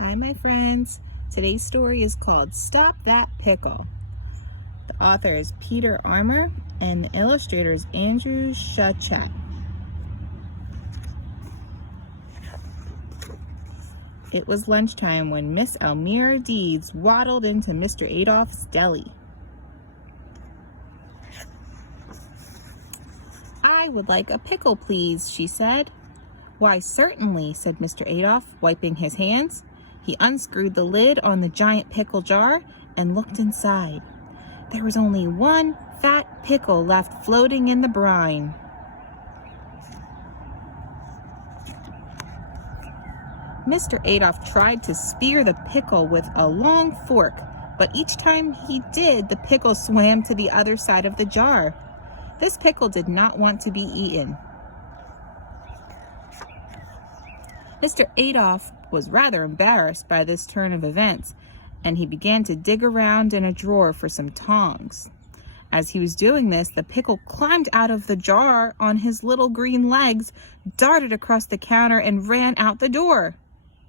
Hi, my friends. Today's story is called Stop That Pickle. The author is Peter Armour and the illustrator is Andrew Shachat. It was lunchtime when Miss Elmira Deeds waddled into Mr. Adolph's deli. "I would like a pickle, please," she said. "Why, certainly," said Mr. Adolph, wiping his hands. He unscrewed the lid on the giant pickle jar and looked inside. There was only one fat pickle left floating in the brine. Mr. Adolph tried to spear the pickle with a long fork, but each time he did, the pickle swam to the other side of the jar. This pickle did not want to be eaten. Mr. Adolph was rather embarrassed by this turn of events, and he began to dig around in a drawer for some tongs. As he was doing this, the pickle climbed out of the jar on his little green legs, darted across the counter, and ran out the door.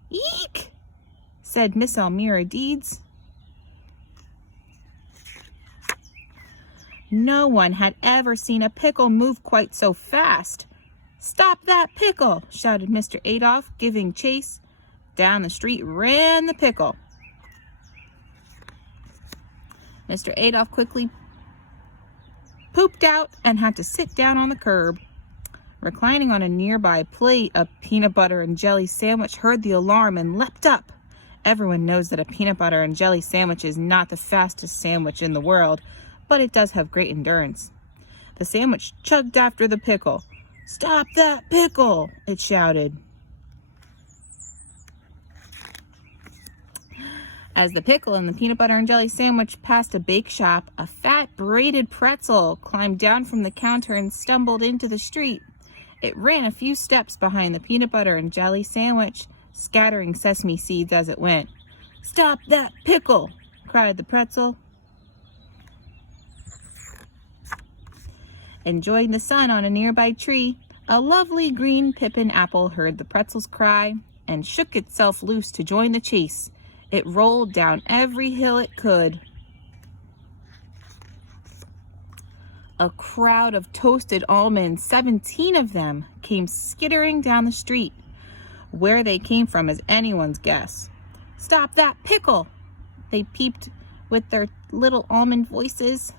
"Eek!" said Miss Elmira Deeds. No one had ever seen a pickle move quite so fast. "Stop that pickle!" shouted Mr. Adolph, giving chase. Down the street ran the pickle. Mr. Adolph quickly pooped out and had to sit down on the curb. Reclining on a nearby plate, a peanut butter and jelly sandwich heard the alarm and leapt up. Everyone knows that a peanut butter and jelly sandwich is not the fastest sandwich in the world, but it does have great endurance. The sandwich chugged after the pickle. "Stop that pickle!" it shouted. As the pickle and the peanut butter and jelly sandwich passed a bake shop, a fat braided pretzel climbed down from the counter and stumbled into the street. It ran a few steps behind the peanut butter and jelly sandwich, scattering sesame seeds as it went. "Stop that pickle!" cried the pretzel. Enjoying the sun on a nearby tree, a lovely green pippin apple heard the pretzel's cry and shook itself loose to join the chase. It rolled down every hill it could. A crowd of toasted almonds, 17 of them, came skittering down the street. Where they came from is anyone's guess. "Stop that pickle!" they peeped with their little almond voices.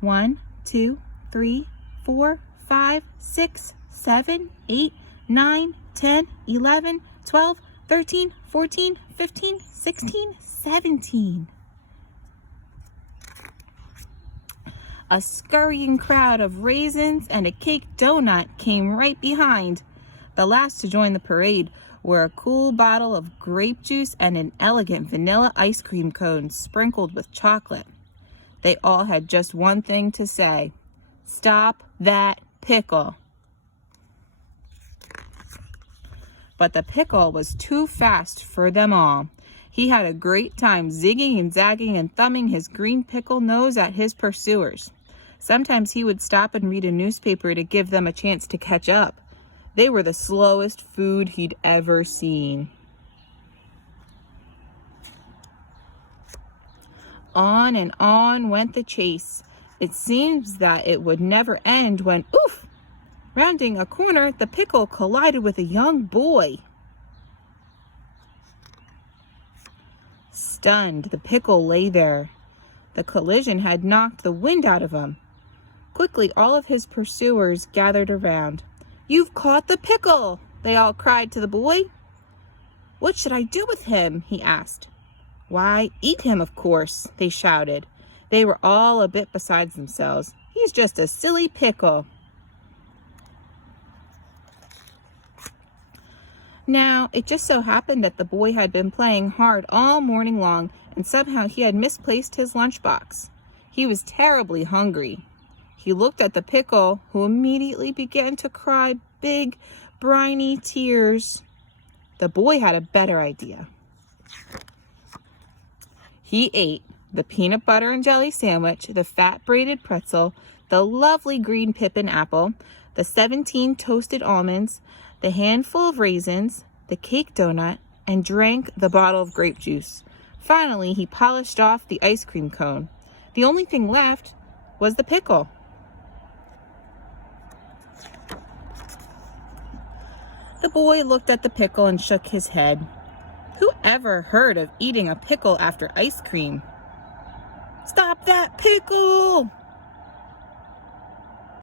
1, 2, 3, 4, 5, 6, 7, 8, 9, 10, 11, 12, 13, 14, 15, 16, 17. A scurrying crowd of raisins and a cake donut came right behind. The last to join the parade were a cool bottle of grape juice and an elegant vanilla ice cream cone sprinkled with chocolate. They all had just one thing to say: "Stop that pickle." But the pickle was too fast for them all. He had a great time zigging and zagging and thumbing his green pickle nose at his pursuers. Sometimes he would stop and read a newspaper to give them a chance to catch up. They were the slowest food he'd ever seen. On and on went the chase. It seems that it would never end when, oof! Rounding a corner, the pickle collided with a young boy. Stunned, the pickle lay there. The collision had knocked the wind out of him. Quickly, all of his pursuers gathered around. "You've caught the pickle!" they all cried to the boy. "What should I do with him?" he asked. "Why, eat him, of course," they shouted. They were all a bit beside themselves. "He's just a silly pickle." Now, it just so happened that the boy had been playing hard all morning long, and somehow he had misplaced his lunchbox. He was terribly hungry. He looked at the pickle, who immediately began to cry big, briny tears. The boy had a better idea. He ate the peanut butter and jelly sandwich, the fat braided pretzel, the lovely green pippin apple, the 17 toasted almonds, the handful of raisins, the cake donut, and drank the bottle of grape juice. Finally, he polished off the ice cream cone. The only thing left was the pickle. The boy looked at the pickle and shook his head. Who ever heard of eating a pickle after ice cream? "Stop that pickle!"